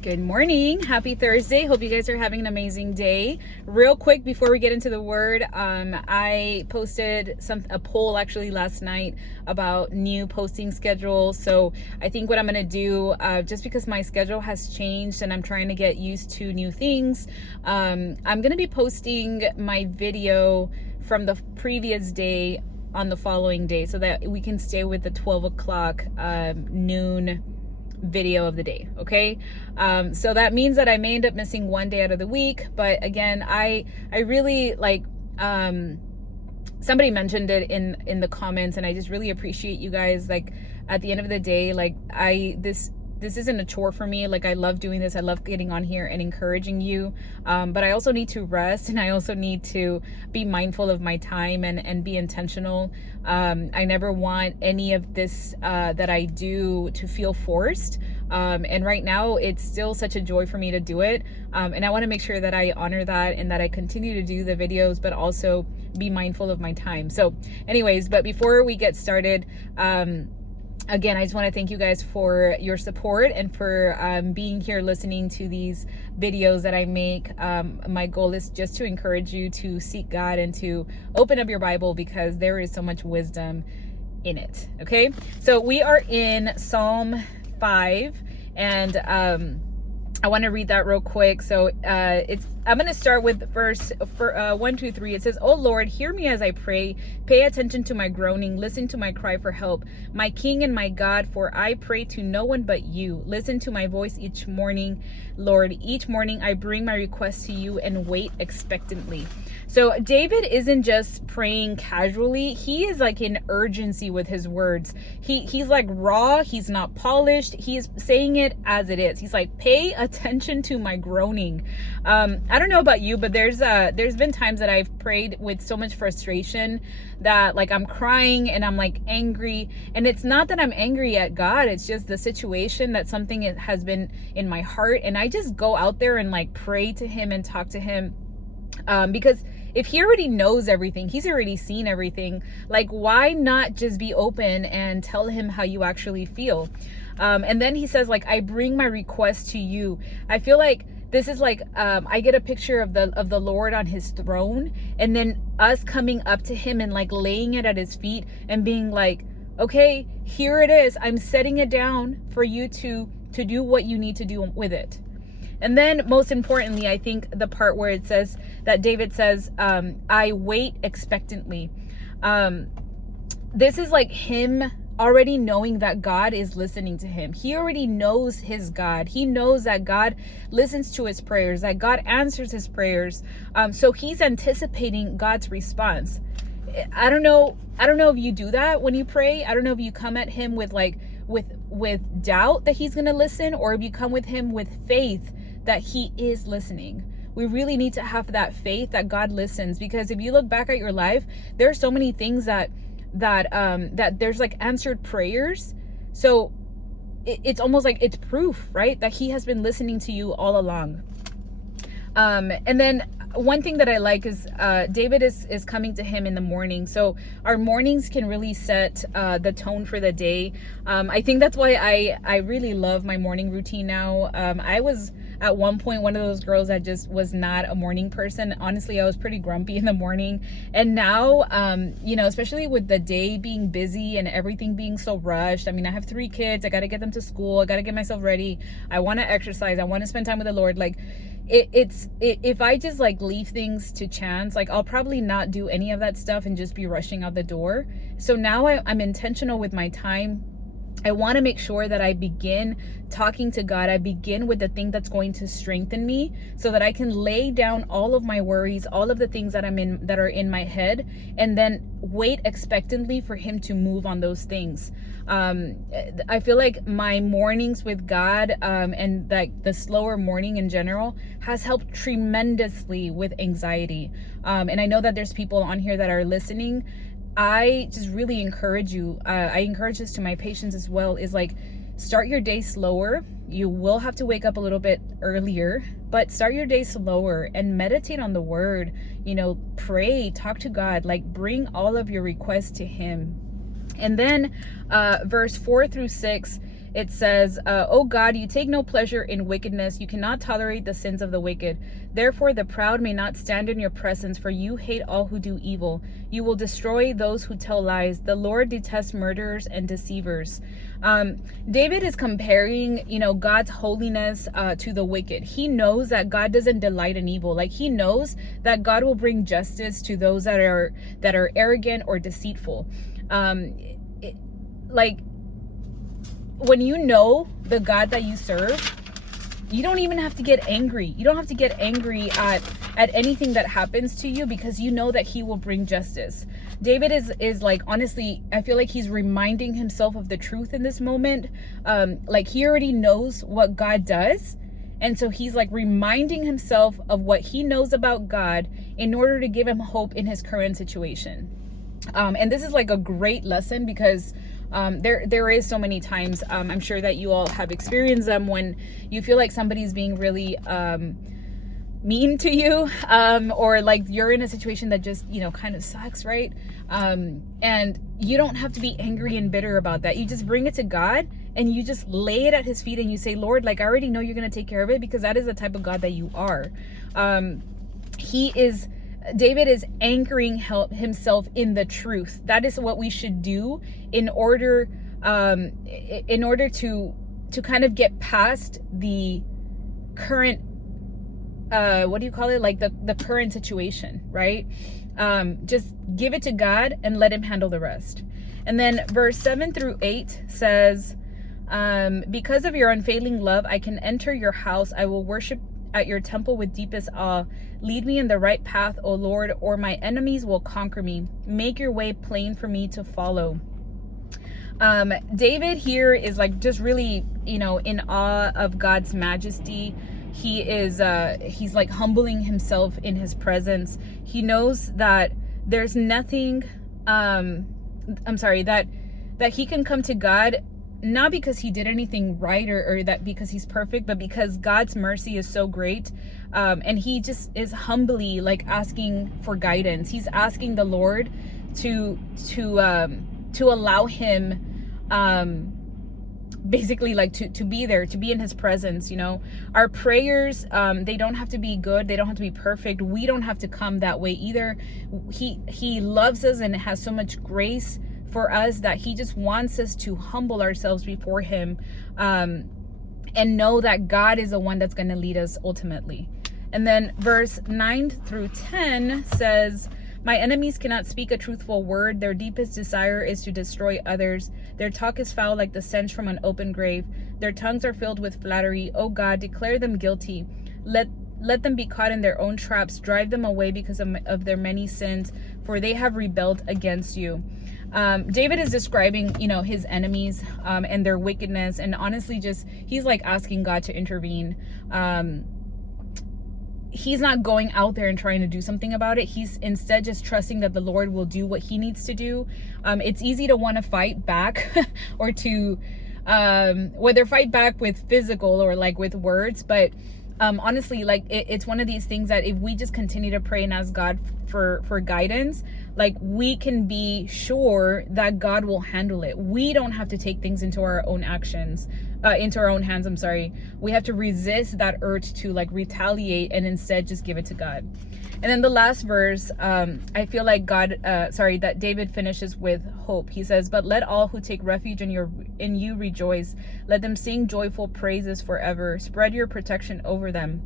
Good morning. Happy Thursday. Hope you guys are having an amazing day. Real quick before we get into the word, I posted a poll actually last night about new posting schedule. So I think what I'm going to do, just because my schedule has changed and I'm trying to get used to new things, I'm going to be posting my video from the previous day on the following day so that we can stay with the 12 o'clock noon video of the day. Okay, so that means that I may end up missing one day out of the week, but again, I really like somebody mentioned it in the comments, and I just really appreciate you guys. Like, at the end of the day, like, this isn't a chore for me. Like, I love doing this. I love getting on here and encouraging you. But I also need to rest, and I also need to be mindful of my time and be intentional. I never want any of this that I do to feel forced. And right now it's still such a joy for me to do it. And I want to make sure that I honor that and that I continue to do the videos, but also be mindful of my time. So anyways, but before we get started, again, I just want to thank you guys for your support and for being here listening to these videos that I make. My goal is just to encourage you to seek God and to open up your Bible, because there is so much wisdom in it. Okay, so we are in Psalm 5, and I want to read that real quick. So I'm going to start with verse 1, 2, 3. It says, "Oh Lord, hear me as I pray. Pay attention to my groaning. Listen to my cry for help. My King and my God, for I pray to no one but you. Listen to my voice each morning, Lord. Each morning I bring my request to you and wait expectantly." So David isn't just praying casually. He is like in urgency with his words. He's like raw. He's not polished. He's saying it as it is. He's like, pay attention to my groaning. I don't know about you, but there's been times that I've prayed with so much frustration that, like, I'm crying and I'm like angry, and it's not that I'm angry at God. It's just the situation that something has been in my heart, and I just go out there and like pray to him and talk to him, because if he already knows everything, he's already seen everything, like, why not just be open and tell him how you actually feel? And then he says, like, I bring my request to you. I feel like this is like, I get a picture of the Lord on his throne, and then us coming up to him and like laying it at his feet and being like, okay, here it is. I'm setting it down for you to do what you need to do with it. And then most importantly, I think the part where it says that David says, I wait expectantly. This is like him already knowing that God is listening to him. He already knows his God. He knows that God listens to his prayers, that God answers his prayers. So he's anticipating God's response. I don't know if you do that when you pray. I don't know if you come at him with like with doubt that he's going to listen, or if you come with him with faith that he is listening. We really need to have that faith that God listens, because if you look back at your life, there are so many things that there's like answered prayers. So it's almost like it's proof, right, that he has been listening to you all along. And then one thing that I like is David is coming to him in the morning. So our mornings can really set the tone for the day. I think that's why I really love my morning routine now. I was at one point one of those girls that just was not a morning person. Honestly, I was pretty grumpy in the morning. And now, especially with the day being busy and everything being so rushed. I mean, I have 3 kids. I got to get them to school. I got to get myself ready. I want to exercise. I want to spend time with the Lord. Like, if I just like leave things to chance, like, I'll probably not do any of that stuff and just be rushing out the door. So now I'm intentional with my time. I want to make sure that I begin talking to God. I begin with the thing that's going to strengthen me, so that I can lay down all of my worries, all of the things that are in my head, and then wait expectantly for him to move on those things. I feel like my mornings with God, and like the slower morning in general, has helped tremendously with anxiety. And I know that there's people on here that are listening. I just really encourage you. I encourage this to my patients as well, is like, start your day slower. You will have to wake up a little bit earlier, but start your day slower and meditate on the word, pray, talk to God, like, bring all of your requests to him. And then verse 4 through 6, it says, "O God, you take no pleasure in wickedness. You cannot tolerate the sins of the wicked. Therefore, the proud may not stand in your presence, for you hate all who do evil. You will destroy those who tell lies. The Lord detests murderers and deceivers." David is comparing, God's holiness to the wicked. He knows that God doesn't delight in evil. Like, he knows that God will bring justice to those that are arrogant or deceitful. Like, when you know the God that you serve, you don't even have to get angry. You don't have to get angry at anything that happens to you, because you know that he will bring justice. David is like, honestly, I feel like he's reminding himself of the truth in this moment. Like, he already knows what God does. And so he's like reminding himself of what he knows about God in order to give him hope in his current situation. And this is like a great lesson, because there is so many times, I'm sure that you all have experienced them, when you feel like somebody's being really mean to you, or like you're in a situation that just kind of sucks, right? And you don't have to be angry and bitter about that. You just bring it to God and you just lay it at his feet and you say, Lord, like, I already know you're going to take care of it, because that is the type of God that you are. David is anchoring himself in the truth. That is what we should do in order to kind of get past the current, like the current situation, right? Just give it to God and let him handle the rest. And then verse 7-8 says, "Because of your unfailing love, I can enter your house. I will worship at your temple with deepest awe. Lead me in the right path, O Lord, or my enemies will conquer me. Make your way plain for me to follow." David here is like just really, in awe of God's majesty. He is, he's like humbling himself in his presence. He knows that there's nothing, that he can come to God, not because he did anything right or that because he's perfect, but because God's mercy is so great. And he just is humbly like asking for guidance. He's asking the Lord to allow him, basically like to be there, to be in his presence. Our prayers, they don't have to be good. They don't have to be perfect. We don't have to come that way either. He loves us and has so much grace for us that he just wants us to humble ourselves before him, and know that God is the one that's going to lead us ultimately. And then verse 9-10 says, "My enemies cannot speak a truthful word. Their deepest desire is to destroy others. Their talk is foul like the stench from an open grave. Their tongues are filled with flattery. O God, declare them guilty. Let them be caught in their own traps. Drive them away because of their many sins, for they have rebelled against you." David is describing, his enemies, and their wickedness. And honestly, he's like asking God to intervene. He's not going out there and trying to do something about it. He's instead just trusting that the Lord will do what he needs to do. It's easy to want to fight back or to, whether fight back with physical or like with words, but honestly, like it's one of these things that if we just continue to pray and ask God for guidance, like we can be sure that God will handle it. We don't have to take things into our own hands. We have to resist that urge to like retaliate and instead just give it to God. And then the last verse, I feel like that David finishes with hope. He says, "But let all who take refuge in you rejoice. Let them sing joyful praises forever. Spread your protection over them,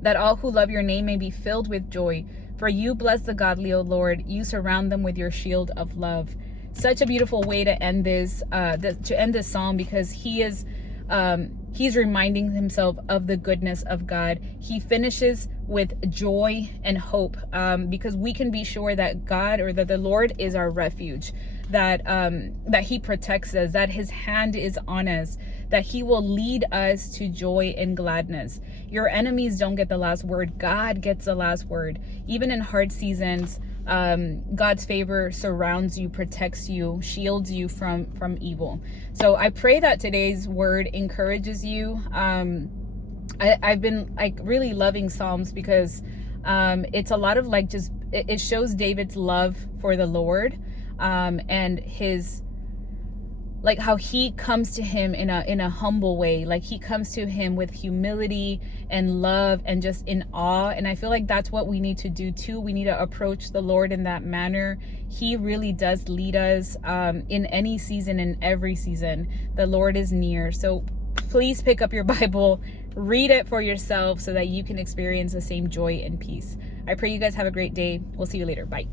that all who love your name may be filled with joy. For you bless the godly, O Lord. You surround them with your shield of love." Such a beautiful way to end this psalm, because he's reminding himself of the goodness of God. He finishes with joy and hope, because we can be sure that God, or that the Lord, is our refuge, that he protects us, that his hand is on us, that he will lead us to joy and gladness. Your enemies don't get the last word. God gets the last word. Even in hard seasons, God's favor surrounds you, protects you, shields you from evil. So I pray that today's word encourages you. I've been like really loving Psalms, because it's a lot of like just it shows David's love for the Lord, and his like how he comes to him in a humble way. Like he comes to him with humility and love and just in awe. And I feel like that's what we need to do too. We need to approach the Lord in that manner. He really does lead us in any season, in every season. The Lord is near. So please pick up your Bible, read it for yourself so that you can experience the same joy and peace. I pray you guys have a great day. We'll see you later. Bye.